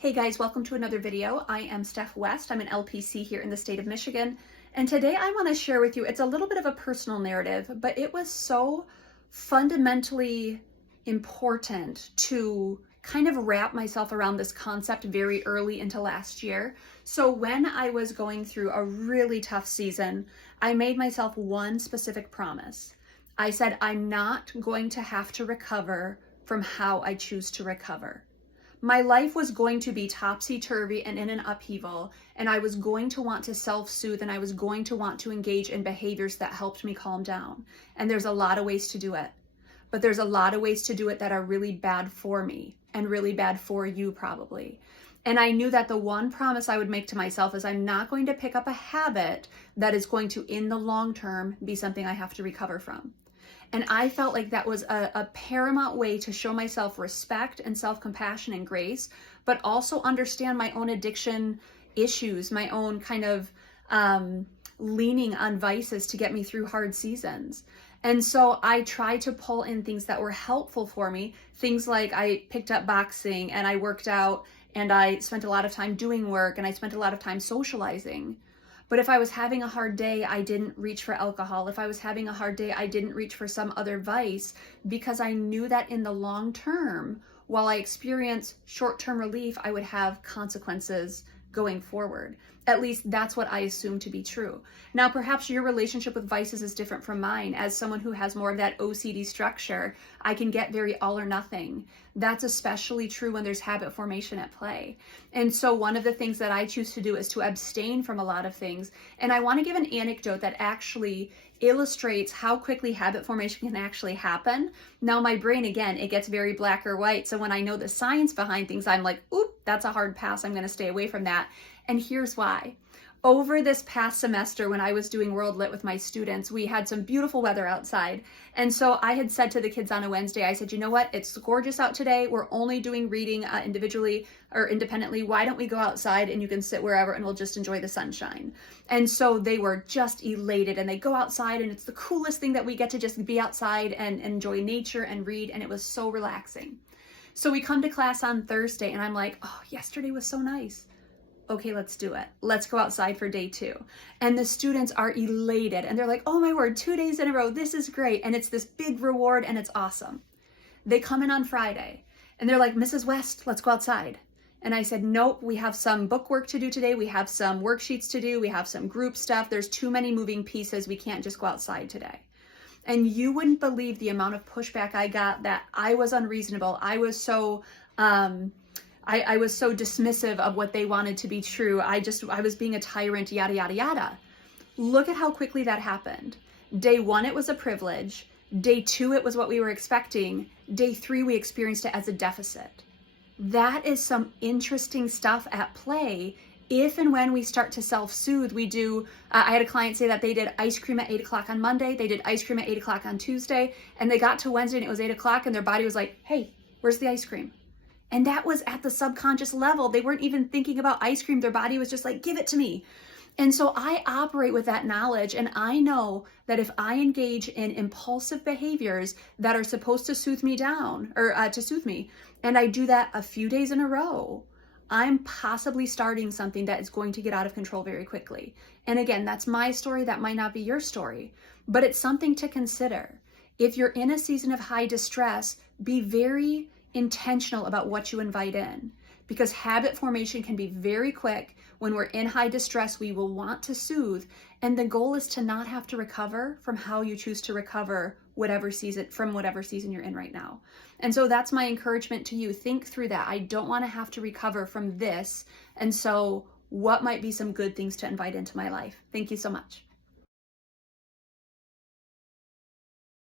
Hey guys, welcome to another video. I am Steph West. I'm an LPC here in the state of Michigan. And today I want to share with you, it's a little bit of a personal narrative, but it was so fundamentally important to kind of wrap myself around this concept very early into last year. So when I was going through a really tough season, I made myself one specific promise. I said, I'm not going to have to recover from how I choose to recover. My life was going to be topsy-turvy and in an upheaval, and I was going to want to self-soothe, and I was going to want to engage in behaviors that helped me calm down. And there's a lot of ways to do it, but there's a lot of ways to do it that are really bad for me and really bad for you probably. And I knew that the one promise I would make to myself is I'm not going to pick up a habit that is going to, in the long term, be something I have to recover from. And I felt like that was a paramount way to show myself respect and self-compassion and grace, but also understand my own addiction issues, my own kind of leaning on vices to get me through hard seasons. And so I tried to pull in things that were helpful for me, things like I picked up boxing and I worked out and I spent a lot of time doing work and I spent a lot of time socializing. But if I was having a hard day, I didn't reach for alcohol. If I was having a hard day, I didn't reach for some other vice because I knew that in the long term, while I experienced short-term relief, I would have consequences going forward. At least that's what I assume to be true. Now, perhaps your relationship with vices is different from mine. As someone who has more of that OCD structure, I can get very all or nothing. That's especially true when there's habit formation at play. And so one of the things that I choose to do is to abstain from a lot of things. And I want to give an anecdote that actually illustrates how quickly habit formation can actually happen. Now, my brain, again, it gets very black or white. So when I know the science behind things, I'm like, oop, that's a hard pass. I'm going to stay away from that. And here's why. Over this past semester, when I was doing World Lit with my students, we had some beautiful weather outside. And so I had said to the kids on a Wednesday, I said, you know what? It's gorgeous out today. We're only doing reading individually or independently. Why don't we go outside and you can sit wherever and we'll just enjoy the sunshine? And so they were just elated and they go outside and it's the coolest thing that we get to just be outside and enjoy nature and read. And it was so relaxing. So we come to class on Thursday and I'm like, oh, yesterday was so nice. Okay, let's do it. Let's go outside for day 2. And the students are elated and they're like, oh my word, 2 days in a row, this is great. And it's this big reward and it's awesome. They come in on Friday and they're like, Mrs. West, let's go outside. And I said, nope, we have some book work to do today. We have some worksheets to do. We have some group stuff. There's too many moving pieces. We can't just go outside today. And you wouldn't believe the amount of pushback I got that I was unreasonable. I was so, I was so dismissive of what they wanted to be true. I was being a tyrant, yada, yada, yada. Look at how quickly that happened. Day 1, it was a privilege. Day 2, it was what we were expecting. Day 3, we experienced it as a deficit. That is some interesting stuff at play. If and when we start to self-soothe, we do, I had a client say that they did ice cream at 8 o'clock on Monday. They did ice cream at 8 o'clock on Tuesday. And they got to Wednesday and it was 8 o'clock and their body was like, hey, where's the ice cream? And that was at the subconscious level. They weren't even thinking about ice cream. Their body was just like, give it to me. And so I operate with that knowledge. And I know that if I engage in impulsive behaviors that are supposed to soothe me down or to soothe me, and I do that a few days in a row, I'm possibly starting something that is going to get out of control very quickly. And again, that's my story. That might not be your story, but it's something to consider. If you're in a season of high distress, be very intentional about what you invite in, because habit formation can be very quick. When we're in high distress, we will want to soothe, and the goal is to not have to recover from how you choose to recover whatever season you're in right now. And so that's my encouragement to you. Think through that. I don't want to have to recover from this, and so what might be some good things to invite into my life? Thank you so much.